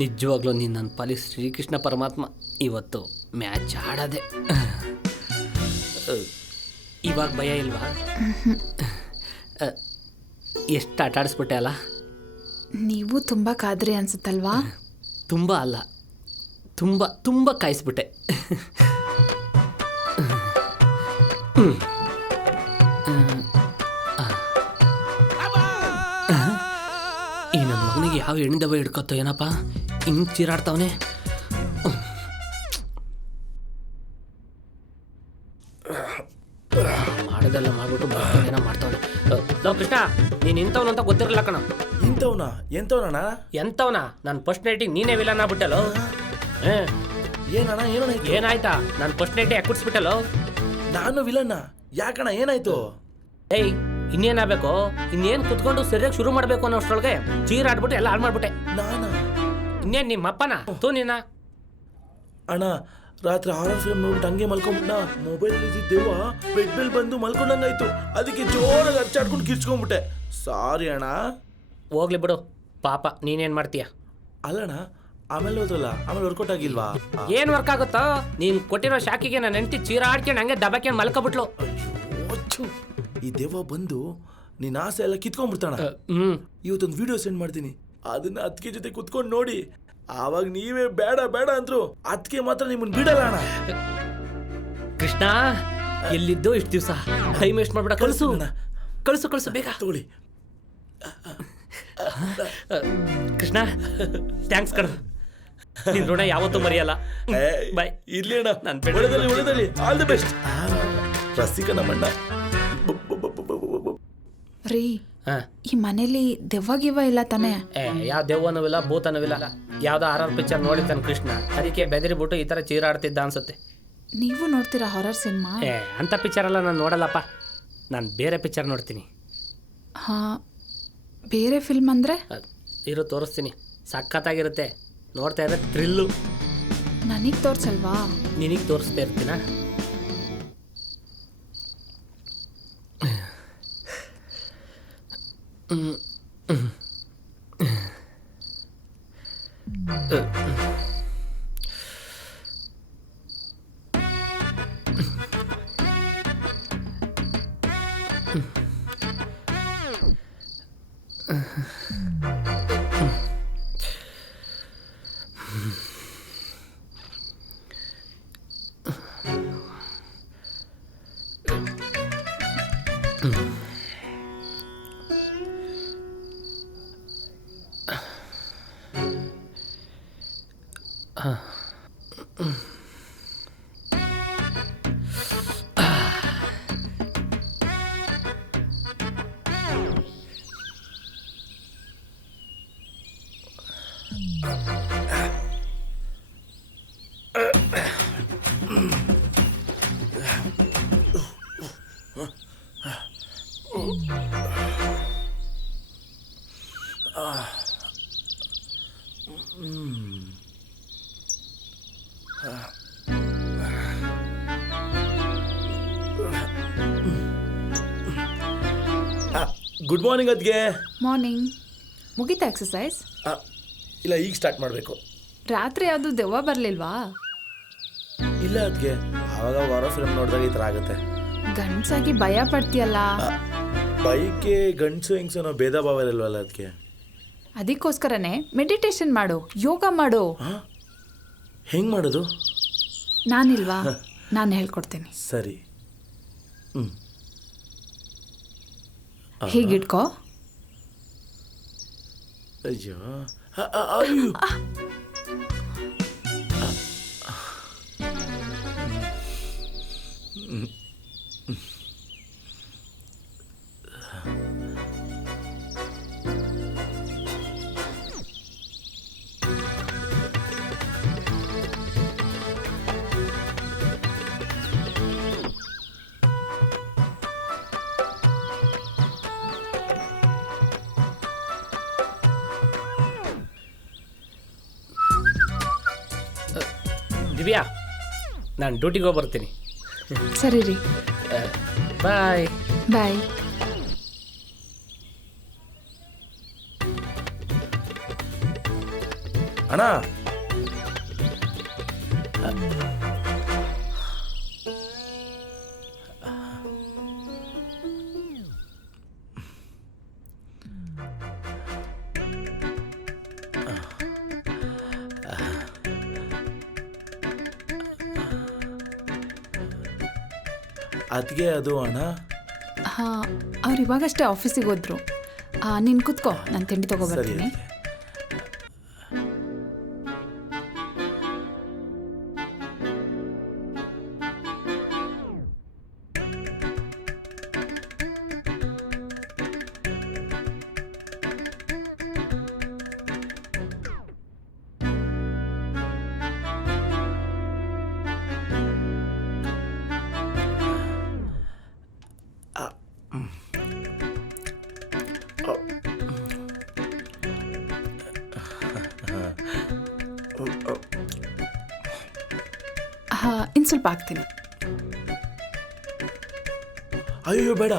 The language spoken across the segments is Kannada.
ನಿಜವಾಗ್ಲೂ ನೀನು ನನ್ನ ಪಾಲಿ ಶ್ರೀಕೃಷ್ಣ ಪರಮಾತ್ಮ. ಇವತ್ತು ಮ್ಯಾಚ್ ಆಡೋದೆ. ಇವಾಗ ಭಯ ಇಲ್ವಾ? ಎಷ್ಟು ಆಟ ಆಡಿಸ್ಬಿಟ್ಟೆ ಅಲ್ಲ. ನೀವು ತುಂಬ ಕಾದ್ರಿ ಅನ್ಸುತ್ತಲ್ವಾ? ತುಂಬ ಅಲ್ಲ, ತುಂಬ ತುಂಬ ಕಾಯಿಸ್ಬಿಟ್ಟೆ. ಈ ನನ್ನ ಮಗನಿಗೆ ಯಾವ ಹೆಣ್ಣು ದೆವ್ವ ಹಿಡ್ಕೊತ್ತೋ ಏನಪ್ಪ, ಹಿಂಗೆ ಚೀರಾಡ್ತಾವನೆ. ಮಾಡೋದೆಲ್ಲ ಮಾಡ್ಬಿಟ್ಟು ಏನೋ ಮಾಡ್ತಾವನೆ. ಲೋ ಕೃಷ್ಣ, ನೀನು ಇಂಥವ್ನು ಅಂತ ಗೊತ್ತಿರಲ್ಲ ಕಣ. ಇಂಥವ್ನಾ? ಎಂಥವ್ನಣ್ಣ? ಎಂಥವ್ನ? ನಾನು ಫಸ್ಟ್ ನೈಟಿಗೆ ನೀನೇ ವಿಲನ್ ಆಗ್ಬಿಟ್ಟಲ್ಲೋ. ಏನಣ್ಣ ಏನಾಯ್ತು? ಏನಾಯ್ತಾ? ನಾನು ಫಸ್ಟ್ ನೈಟೇ ಕುಡಿಸ್ಬಿಟ್ಟಲ್ಲೋ. ನಾನು ವಿಲನ್ನ? ಯಾಕಣ್ಣ ಏನಾಯ್ತು? ಏಯ್, ಇನ್ನೇನಾಗಬೇಕು? ಇನ್ನೇನು ಕುತ್ಕೊಂಡು ಸರಿಯಾಗಿ ಶುರು ಮಾಡಬೇಕು ಅನ್ನೋ ಅಷ್ಟರೊಳಗೆ ಚೀರಾಡ್ಬಿಟ್ಟು ಎಲ್ಲ ಹಾಳು ಮಾಡ್ಬಿಟ್ಟೆ. ನಾನಾ? ಇನ್ನೇನು ನಿಮ್ಮ ಅಪ್ಪನ ತೂ ನೀನ? ಅಣ್ಣ, ರಾತ್ರಿ ಹಾರರ್ ಫಿಲ್ಮ್ ನೋಡ್ಬಿಟ್ಟು ಹಂಗೆ ಮಲ್ಕೊಂಡ್ಬಿಟ್ಟ. ಮೊಬೈಲ್ ದೆವ್ವ ಬೆಡ್ ಮೇಲೆ ಬಂದು ಮಲ್ಕೊಂಡಂಗಾಯ್ತು. ಅದಕ್ಕೆ ಜೋರಾಗಿ ಹಚ್ಚಾಡ್ಕೊಂಡು ಕಿರ್ಚ್ಕೊಂಡ್ಬಿಟ್ಟೆ. ಸಾರಿ ಅಣ್ಣ. ಹೋಗ್ಲಿ ಬಿಡು ಪಾಪ, ನೀನೇನು ಮಾಡ್ತೀಯ? ಅಲ್ಲಣ್ಣ, ಆಮೇಲೆ ಹೋದ್ರಲ್ಲ, ಆಮೇಲೆ ವರ್ಕೌಟ್ ಆಗಿಲ್ವಾ? ಏನು ವರ್ಕ್ ಆಗುತ್ತೋ? ನೀನು ಕೊಟ್ಟಿರೋ ಶಾಕಿಗೆ ನಾನು ಹೆಂಡತಿ ಚೀರಾಡ್ಕೊಂಡು ಹಂಗೆ ದಬಾಕೊಂಡು ಮಲ್ಕೊಬಿಟ್ಲು. ಅಯ್ಯೋ, ಈ ದೆವ್ವ ಬಂದು ನಿನ್ನ ಆಸೆ ಎಲ್ಲ ಕಿತ್ಕೊಂಡ್ಬಿಡ್ತಾಣ. ಇವತ್ತೊಂದು ವಿಡಿಯೋ ಸೆಂಡ್ ಮಾಡ್ತೀನಿ, ಅದನ್ನ ಅದಕ್ಕೆ ಜೊತೆ ಕುತ್ಕೊಂಡು ನೋಡಿ. ಆವಾಗ ನೀವೇ ಬೇಡ ಬೇಡ ಅಂದ್ರು, ಅದಕ್ಕೆ ಮಾತ್ರ ನಿಮ್ಮನ್ನ ಬಿಡಲ್ಲ ಅಣ್ಣ. ಕೃಷ್ಣ, ಎಲ್ಲಿದ್ದೋ ಇಷ್ಟು ದಿವಸ ಟೈಮ್ ವೇಸ್ಟ್ ಮಾಡ್ಬೇಡ. ಕಳಿಸು ಕಳಿಸು ಕಳಿಸು ಬೇಗ. ತಗೊಳ್ಳಿ ಕೃಷ್ಣ, ಥ್ಯಾಂಕ್ಸ್ ಕಣ. ನಿನ್ ಋಣ ಯಾವತ್ತೂ ಮರೆಯಲ್ಲ. ಬಾಯ್. ಇರ್ಲಿ ಅಣ್ಣ, ಒಳ್ಳೆದಲ್ಲಿ ಆಲ್ ದಿ ಬೆಸ್ಟ್. ರಸಿಕ ನಮ್ಮಣ್ಣ. ರೀ, ಈ ಮನೇಲಿ ದೆವ್ವ ಗಿವ್ವ ಇಲ್ಲ ತಾನೆ? ಯಾವ ದೆವ್ವನೂ ಇಲ್ಲ, ಭೂತನೂ ಇಲ್ಲ. ಯಾವ್ದೋ ಹಾರರ್ ಪಿಕ್ಚರ್ ನೋಡಿದ್ದಾನೆ ಕೃಷ್ಣ, ಅದಕ್ಕೆ ಬೆದರಿಬಿಟ್ಟು ಈ ಥರ ಚೀರಾಡ್ತಿದ್ದ ಅನ್ಸುತ್ತೆ. ನೀವು ನೋಡ್ತೀರಾ ಹಾರರ್ ಸಿನಿಮಾ? ಅಂಥ ಪಿಕ್ಚರ್ ಎಲ್ಲ ನಾನು ನೋಡಲ್ಲಪ್ಪ. ನಾನು ಬೇರೆ ಪಿಕ್ಚರ್ ನೋಡ್ತೀನಿ. ಹಾಂ, ಬೇರೆ ಫಿಲ್ಮ್ ಅಂದರೆ? ಇರೋ ತೋರಿಸ್ತೀನಿ, ಸಖತ್ತಾಗಿರುತ್ತೆ. ನೋಡ್ತಾ ಇದ್ರೆ ಥ್ರಿಲ್ಲು. ನನಗೆ ತೋರಿಸಲ್ವಾ? ನಿನಗೆ ತೋರಿಸ್ತಾ ಇರ್ತೀನ. ಗುಡ್ ಮಾರ್ನಿಂಗ್ ಅದ್ಗೆ. ಮಾರ್ನಿಂಗ್. ಮುಗೀತಾ ಎಕ್ಸಸೈಸ್? ಇಲ್ಲ, ಈಗ ಸ್ಟಾರ್ಟ್ ಮಾಡಬೇಕು. ರಾತ್ರಿ ಯಾವುದು ದೆವ್ವ ಬರಲಿಲ್ವಾ? ಇಲ್ಲ ಅದ್ಗೆ, ಆವಾಗ ಹಾರರ್ ಫಿಲ್ಮ್ ನೋಡಿದಾಗ ಈ ಥರ ಆಗುತ್ತೆ. ಗಂಡ್ಸಾಗಿ ಭಯ ಪಡ್ತೀಯಲ್ಲ? ಬೈಕೆ ಗಂಡಸು ಹೆಂಗಸು ಅನ್ನೋ ಭೇದ ಭಾವ ಇರಲ್ವಲ್ಲ ಅದಕ್ಕೆ. ಅದಕ್ಕೋಸ್ಕರನೇ ಮೆಡಿಟೇಷನ್ ಮಾಡು, ಯೋಗ ಮಾಡು. ಹೆಂಗೆ ಮಾಡೋದು? ನಾನಿಲ್ವಾ, ನಾನು ಹೇಳ್ಕೊಡ್ತೀನಿ. ಸರಿ. ಹೀಗಿಟ್ಕೋ. ಅಯ್ಯೋ ಅಯ್ಯೋ. ದಿವ್ಯಾ, ನಾನು ಡ್ಯೂಟಿಗೆ ಹೋಗಿ ಬರ್ತೀನಿ. ಸರಿ ರೀ, ಬಾಯ್. ಬಾಯ್. ಅಣ್ಣ ಅದಕ್ಕೆ ಅದು ಅಣ್ಣ. ಹಾಂ, ಅವ್ರು ಇವಾಗಷ್ಟೇ ಆಫೀಸಿಗೆ ಹೋದ್ರು. ನೀನು ಕೂತ್ಕೋ, ನಾನು ತಿಂಡಿ ಸರಿ ತೊಗೊಬರ್ತೀನಿ. ಹಾಂ, ಇನ್ನು ಸ್ವಲ್ಪ ಹಾಕ್ತೀನಿ. ಅಯ್ಯೋ ಬೇಡ.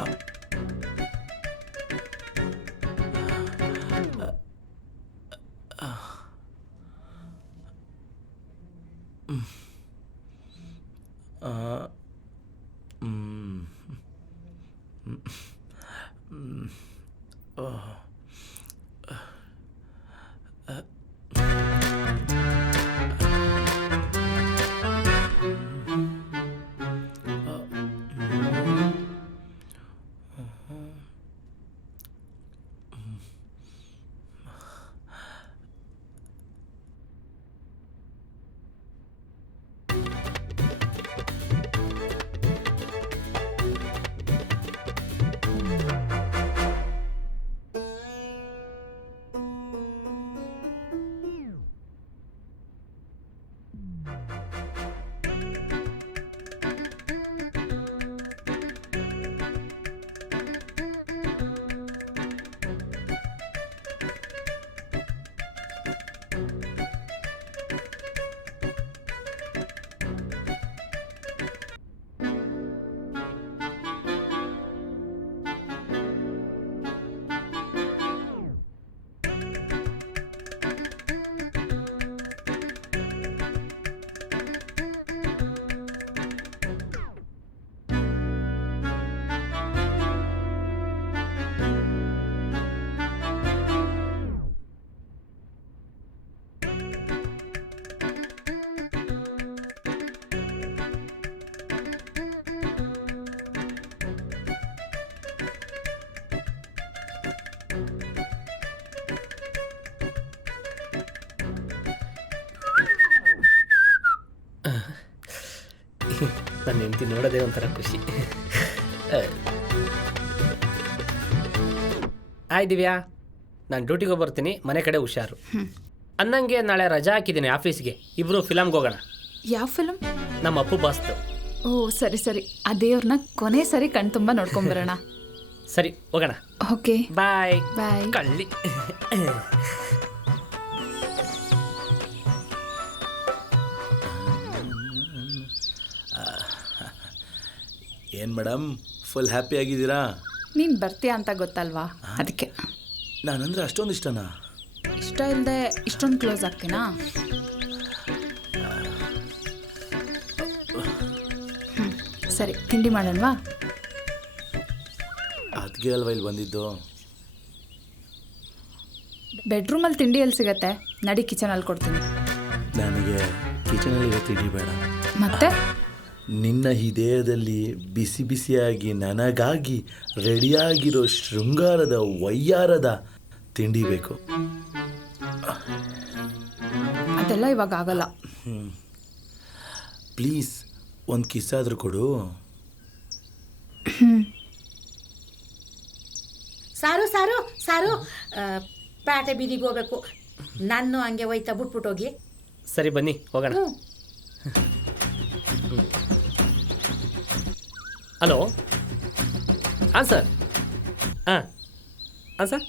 ನನ್ನ ಹೆಂಡತಿ ನೋಡೋದೇ ಒಂಥರ ಖುಷಿ. ಆಯ್ ದಿವ್ಯಾ, ನಾನು ಡ್ಯೂಟಿಗೆ ಬರ್ತೀನಿ, ಮನೆ ಕಡೆ ಹುಷಾರು. ಅನ್ನಂಗೆ ನಾಳೆ ರಜಾ ಹಾಕಿದ್ದೀನಿ ಆಫೀಸ್ಗೆ, ಇಬ್ಬರು ಫಿಲಮ್ಗೆ ಹೋಗೋಣ. ಯಾವ ಫಿಲಮ್? ನಮ್ಮ ಅಪ್ಪು ಬಾಸ್ತು. ಓ ಸರಿ ಸರಿ, ಆ ದೇವ್ರನ್ನ ಕೊನೆ ಸರಿ ಕಣ್ ತುಂಬ ನೋಡ್ಕೊಂಬರೋಣ. ಸರಿ ಹೋಗೋಣ. ಓಕೆ ಬಾಯ್ ಬಾಯ್. ಕಳ್ಳಿ. ಏನು ಮೇಡಮ್, ಫುಲ್ ಹ್ಯಾಪಿ ಆಗಿದ್ದೀರಾ? ನೀನು ಬರ್ತೀಯ ಅಂತ ಗೊತ್ತಲ್ವಾ, ಅದಕ್ಕೆ. ನಾನಂದ್ರೆ ಅಷ್ಟೊಂದು ಇಷ್ಟನಾ? ಇಷ್ಟ ಇಲ್ಲದೆ ಇಷ್ಟೊಂದು ಕ್ಲೋಸ್ ಆಗ್ತೀನಾ? ಸರಿ, ತಿಂಡಿ ಮಾಡೋಣವಾ? ಅದಕ್ಕೆ ಅಲ್ವಾ ಇಲ್ಲಿ ಬಂದಿದ್ದು? ಬೆಡ್ರೂಮಲ್ಲಿ ತಿಂಡಿ ಎಲ್ಲಿ ಸಿಗತ್ತೆ? ನಡಿ, ಕಿಚನಲ್ಲಿ ಕೊಡ್ತೀನಿ. ನನಗೆ ಕಿಚನಲ್ಲಿ ತಿಂಡಿ ಬೇಡ. ಮತ್ತೆ ನಿನ್ನ ಹೃದಯದಲ್ಲಿ ಬಿಸಿ ಬಿಸಿಯಾಗಿ ನನಗಾಗಿ ರೆಡಿಯಾಗಿರೋ ಶೃಂಗಾರದ ವಯ್ಯಾರದ ತಿಂಡಿ ಬೇಕು. ಅದೆಲ್ಲ ಇವಾಗ ಆಗಲ್ಲ. ಪ್ಲೀಸ್ ಒಂದು ಕಿಸ್ ಆದರೂ ಕೊಡು. ಸಾರು ಸಾರು ಸಾರು, ಪ್ಯಾಟೆ ಬೀದಿಗೆ ಹೋಗ್ಬೇಕು. ನಾನು ಹಂಗೆ ಹೋಯ್ತಾ ಬಿಟ್ಬಿಟ್ಟು ಹೋಗಿ. ಸರಿ ಬನ್ನಿ ಹೋಗೋಣ. ಹಲೋ, ಹಾಂ ಸರ್. ಹಾಂ ಹಾಂ ಸರ್,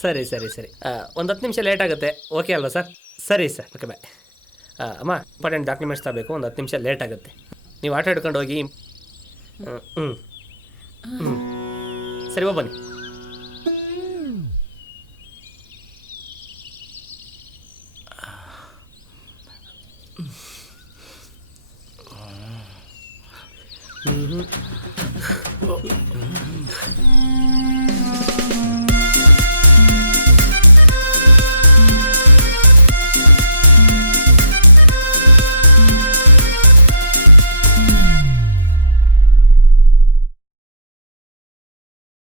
ಸರಿ ಸರಿ ಸರಿ, ಒಂದು 10 ನಿಮಿಷ ಲೇಟ್ ಆಗುತ್ತೆ, ಓಕೆ ಅಲ್ವಾ ಸರ್? ಸರಿ ಸರ್, ಓಕೆ ಬಾಯ್. ಅಮ್ಮ, ಇಂಪಾರ್ಟೆಂಟ್ ಡಾಕ್ಯುಮೆಂಟ್ಸ್ ತರಬೇಕು, ಒಂದು 10 ನಿಮಿಷ ಲೇಟ್ ಆಗುತ್ತೆ. ನೀವು ಆಟೋ ಹಿಡ್ಕೊಂಡು ಹೋಗಿ. ಸರಿ, ಹೋಗಿ ಬನ್ನಿ.